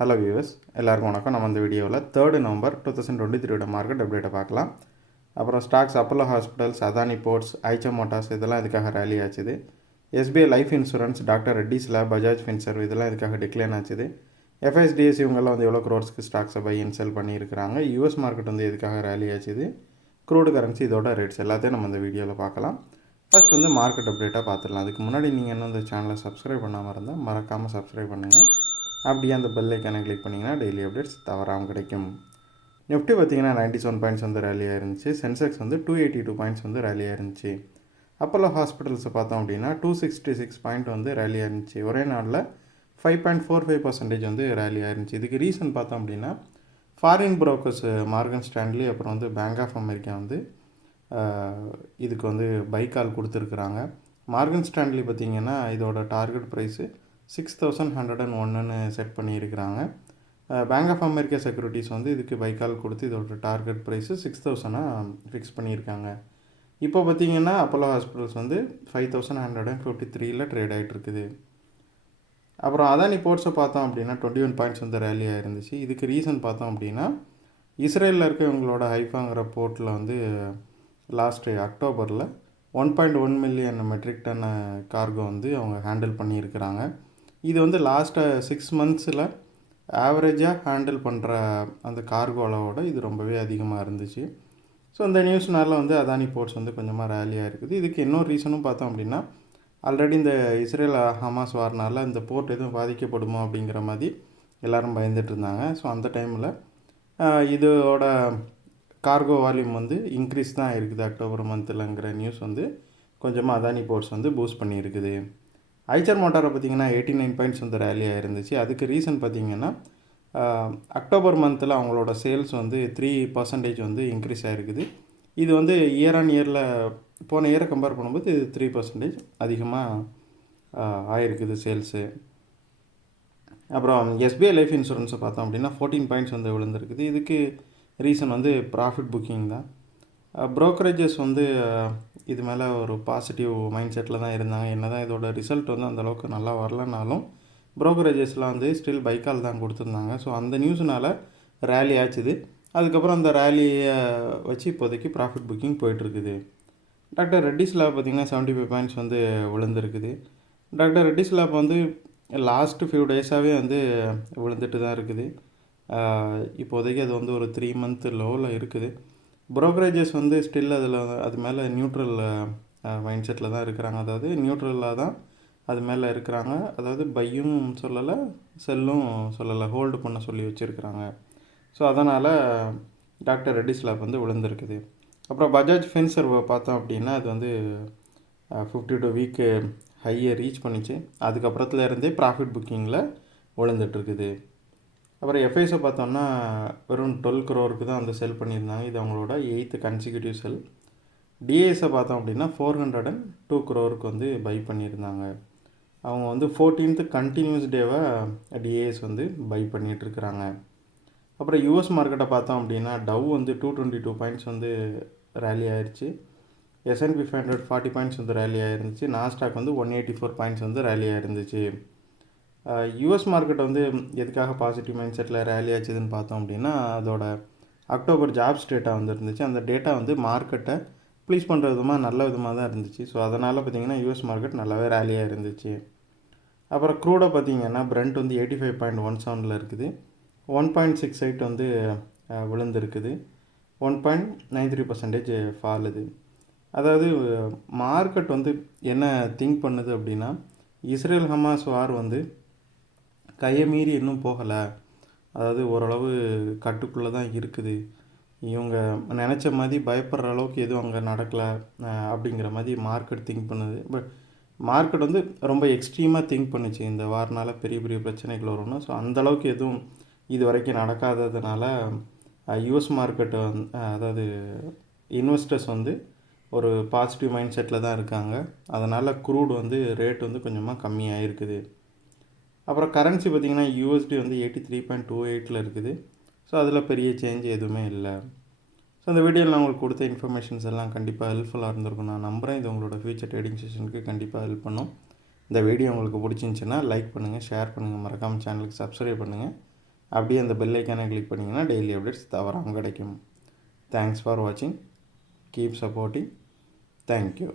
Hello viewers, எல்லாருக்கும் வணக்கம். நம்ம இந்த வீடியோவில் 3 நவம்பர் 2023 மார்க்கெட் அப்டேட்டை பார்க்கலாம். அப்புறம் stocks Apollo hospitals, Adani ports, Eicher motors இதெல்லாம் இதுக்காக ரேலி ஆச்சுது. SBI life insurance, doctor Reddy's lab, Bajaj Finserv இதெல்லாம் இதுக்காக டிக்ளைன் ஆச்சுது. எஃப்எஸ்டிஎஸ் இவங்கெல்லாம் வந்து எவ்வளோ க்ரோர்ஸ்க்கு ஸ்டாக்ஸை பை அண்ட் செல் பண்ணியிருக்கிறாங்க. யூஎஸ் மார்க்கெட் வந்து இதுக்காக ரேலி ஆச்சுது. க்ரூடு கரன்சி இதோட ரேட்ஸ் எல்லாத்தையும் நம்ம இந்த வீடியோவில் பார்க்கலாம். ஃபஸ்ட் வந்து மார்க்கெட் அப்டேட்டாக பார்த்துடலாம். அதுக்கு முன்னாடி நீங்கள் இன்னும் இந்த சேனலை சப்ஸ்கிரைப் பண்ணாமல் இருந்தால் மறக்காமல் சப்ஸ்கிரைப் பண்ணுங்கள். அப்படியே அந்த பெல் ஐக்கானை கிளிக் பண்ணிங்கன்னா டெய்லி அப்டேட்ஸ் தவறாமல் கிடைக்கும். நிஃப்டி பார்த்திங்கன்னா 97 பாயிண்ட்ஸ் வந்து ரேலியாக இருந்துச்சு. சென்செக்ஸ் வந்து 282 பாயிண்ட்ஸ் வந்து ரேலியாக இருந்துச்சு. அப்போலோ ஹாஸ்பிட்டல்ஸை பார்த்தோம் அப்படின்னா 266 பாயிண்ட் வந்து ரேலியாக இருந்துச்சு. ஒரே நாளில் 5.45% வந்து ரேலியாக இருந்துச்சு. இதுக்கு ரீசன் பார்த்தோம் அப்படின்னா ஃபாரின் புரோக்கர்ஸ் மார்கன் ஸ்டான்லி அப்புறம் வந்து பேங்க் ஆஃப் அமெரிக்கா வந்து இதுக்கு வந்து பை கால் கொடுத்துருக்குறாங்க. மார்கன் ஸ்டான்லி பார்த்திங்கன்னா இதோட டார்கெட் ப்ரைஸு 6,101ன்னு செட் பண்ணியிருக்கிறாங்க. பேங்க் ஆஃப் அமெரிக்கா செக்யூரிட்டிஸ் வந்து இதுக்கு பைக்கால் கொடுத்து இதோட டார்கெட் ப்ரைஸு 6,000 ஃபிக்ஸ் பண்ணியிருக்காங்க. இப்போ பார்த்திங்கன்னா அப்போலோ ஹாஸ்பிட்டல்ஸ் வந்து 5,153 ட்ரேட் ஆகிட்டு இருக்குது. அப்புறம் அதானி போர்ட்ஸை பார்த்தோம் அப்படின்னா 21 பாயிண்ட்ஸ் வந்து ரேலியாக இருந்துச்சு. இதுக்கு ரீசன் பார்த்தோம் அப்படின்னா இஸ்ரேலில் இருக்க இவங்களோட ஹைஃபாங்கிற போர்ட்டில் வந்து லாஸ்ட்டு அக்டோபரில் 1.1 மில்லியன் மெட்ரிக் டன் கார்கோ வந்து அவங்க ஹேண்டில் பண்ணியிருக்கிறாங்க. இது வந்து லாஸ்ட்டு 6 மந்த்ஸில் ஆவரேஜாக ஹேண்டில் பண்ணுற அந்த கார்கோ அளவோட இது ரொம்பவே அதிகமாக இருந்துச்சு. ஸோ இந்த நியூஸ்னால வந்து அதானி போர்ட்ஸ் வந்து கொஞ்சமாக ரேலியாக இருக்குது. இதுக்கு இன்னொரு ரீசனும் பார்த்தோம் அப்படின்னா ஆல்ரெடி இந்த இஸ்ரேல் ஹமாஸ் வார்னால இந்த போர்ட் எதுவும் பாதிக்கப்படுமோ அப்படிங்கிற மாதிரி எல்லோரும் பயந்துட்டு இருந்தாங்க. ஸோ அந்த டைமில் இதோட கார்கோ வால்யூம் வந்து இன்க்ரீஸ் தான் இருக்குது அக்டோபர் மந்த்லங்கிற நியூஸ் வந்து கொஞ்சமாக அதானி போர்ட்ஸ் வந்து பூஸ்ட் பண்ணியிருக்குது. ஐச்சர் மோட்டாரை பார்த்திங்கன்னா 89 பாயிண்ட்ஸ் வந்து ரேலியாக இருந்துச்சு. அதுக்கு ரீசன் பார்த்திங்கன்னா அக்டோபர் மந்தில் அவங்களோட சேல்ஸ் வந்து 3% வந்து இன்க்ரீஸ் ஆகிருக்குது. இது வந்து இயர் ஆன் இயரில் போன இயரை கம்பேர் பண்ணும்போது இது 3% அதிகமாக ஆகிருக்குது சேல்ஸு. அப்புறம் எஸ்பிஐ லைஃப் இன்சூரன்ஸை பார்த்தோம் அப்படின்னா 14 பாயிண்ட்ஸ் வந்து விழுந்திருக்குது. இதுக்கு ரீசன் வந்து ப்ராஃபிட் புக்கிங் தான். ப்ரோக்கரேஜஸ் வந்து இது மேலே ஒரு பாசிட்டிவ் மைண்ட் செட்டில் தான் இருந்தாங்க. என்ன தான் இதோட ரிசல்ட் வந்து அந்தளவுக்கு நல்லா வரலனாலும் ப்ரோக்கரேஜஸ்லாம் வந்து ஸ்டில் பைக்கால் தான் கொடுத்துருந்தாங்க. ஸோ அந்த நியூஸ்னால் ரேலி ஆச்சுது. அதுக்கப்புறம் அந்த ரேலியை வச்சு இப்போதைக்கு ப்ராஃபிட் புக்கிங் போயிட்டுருக்குது. டாக்டர் ரெட்டிஸ் லேப் பார்த்திங்கன்னா 75 பாயிண்ட்ஸ் வந்து விழுந்திருக்குது. டாக்டர் ரெட்டிஸ் லேப் வந்து லாஸ்ட்டு ஃபியூ டேஸாகவே வந்து விழுந்துட்டு தான் இருக்குது. இப்போதைக்கு அது வந்து ஒரு 3 மந்த் லோவில் இருக்குது. ப்ரோக்கரேஜஸ் வந்து ஸ்டில் அது மேலே நியூட்ரல் மைண்ட் செட்டில் தான் இருக்கிறாங்க. அதாவது நியூட்ரலாக தான் அது மேலே இருக்கிறாங்க. அதாவது பையும் சொல்லலை, செல்லும் சொல்லலை, ஹோல்டு பண்ண சொல்லி வச்சுருக்கிறாங்க. ஸோ அதனால் டாக்டர் ரெட்டிஸ் லேப் வந்து விழுந்திருக்குது. அப்புறம் பஜாஜ் ஃபின்சர்வ் பார்த்தோம் அப்படின்னா அது வந்து 52 வீக்கு ஹையை ரீச் பண்ணிச்சு. அதுக்கப்புறத்துல இருந்தே ப்ராஃபிட் புக்கிங்கில் விழுந்துட்டுருக்குது. அப்புறம் எஃப்ஐஸை பார்த்தோம்னா வெறும் 12 crore தான் வந்து செல் பண்ணியிருந்தாங்க. இது அவங்களோட 8th கன்சிக்யூட்டிவ் செல். டிஏஎஸை பார்த்தோம் அப்படின்னா 402 crore வந்து பை பண்ணியிருந்தாங்க. அவங்க வந்து 14th கண்டினியூஸ் டேவாக டிஏஎஸ் வந்து பை பண்ணிகிட்ருக்குறாங்க. அப்புறம் யூஎஸ் மார்க்கெட்டை பார்த்தோம் அப்படின்னா டவ் வந்து 222 பாயிண்ட்ஸ் வந்து ரேலி ஆயிடுச்சு. S&P 500 40 பாயிண்ட்ஸ் வந்து ரேலி ஆயிருந்துச்சு. நாஸ்டாக் வந்து 184 பாயிண்ட்ஸ் வந்து ரேலி ஆயிருந்துச்சு. யூஎஸ் மார்க்கெட் வந்து எதுக்காக பாசிட்டிவ் மைண்ட் செட்டில் ரேலி ஆச்சுதுன்னு பார்த்தோம் அப்படின்னா அதோட அக்டோபர் ஜாப்ஸ் டேட்டா வந்து இருந்துச்சு. அந்த டேட்டா வந்து மார்க்கெட்டை ப்ளீஸ் பண்ணுற விதமாக நல்ல விதமாக தான் இருந்துச்சு. ஸோ அதனால் பார்த்திங்கன்னா யூஎஸ் மார்க்கெட் நல்லாவே ரேலியாக இருந்துச்சு. அப்புறம் க்ரூடை பார்த்திங்கன்னா பிரெண்ட் வந்து 85.17 இருக்குது. 1.68 வந்து விழுந்திருக்குது. 1.93% ஃபாலுது. அதாவது மார்க்கெட் வந்து என்ன திங்க் பண்ணுது அப்படின்னா இஸ்ரேல் ஹமாஸ் வார் வந்து கையை மீறி இன்னும் போகலை. அதாவது ஓரளவு கட்டுக்குள்ளே தான் இருக்குது. இவங்க நினச்ச மாதிரி பயப்படுற அளவுக்கு எதுவும் அங்கே நடக்கலை அப்படிங்கிற மாதிரி மார்க்கெட் திங்க் பண்ணுது. பட் மார்க்கெட் வந்து ரொம்ப எக்ஸ்ட்ரீமாக திங்க் பண்ணுச்சு இந்த வாரனால் பெரிய பெரிய பிரச்சனைகள் வரும்னு. ஸோ அந்தளவுக்கு எதுவும் இது வரைக்கும் நடக்காததுனால யூஎஸ் மார்க்கெட்டு அதாவது இன்வெஸ்டர்ஸ் வந்து ஒரு பாசிட்டிவ் மைண்ட் செட்டில் தான் இருக்காங்க. அதனால் க்ரூட் வந்து ரேட் வந்து கொஞ்சமாக கம்மியாக இருக்குது. அப்புறம் கரன்சி பார்த்திங்கன்னா யூஎஸ்டி வந்து 83.28 இருக்குது. ஸோ அதில் பெரிய சேஞ்ச் எதுவுமே இல்லை. ஸோ இந்த வீடியோவில் நான் உங்களுக்கு கொடுத்த இன்ஃபர்மேஷன்ஸ் எல்லாம் கண்டிப்பாக ஹெல்ப்ஃபுல்லாக இருந்திருக்கும் நான் நம்புகிறேன். இது உங்களோட ஃபியூச்சர் ட்ரேடிங் செஷனுக்கு கண்டிப்பாக ஹெல்ப் பண்ணும். இந்த வீடியோ உங்களுக்கு பிடிச்சிருந்துச்சின்னா லைக் பண்ணுங்கள், ஷேர் பண்ணுங்கள், மறக்காமல் சேனலுக்கு சப்ஸ்கிரைப் பண்ணுங்கள். அப்படியே அந்த பெல் ஐக்கானை கிளிக் பண்ணிங்கன்னா டெய்லி அப்டேட்ஸ் தவறாமல் கிடைக்கும். தேங்க்ஸ் ஃபார் வாட்சிங். Keep supporting. தேங்க்யூ.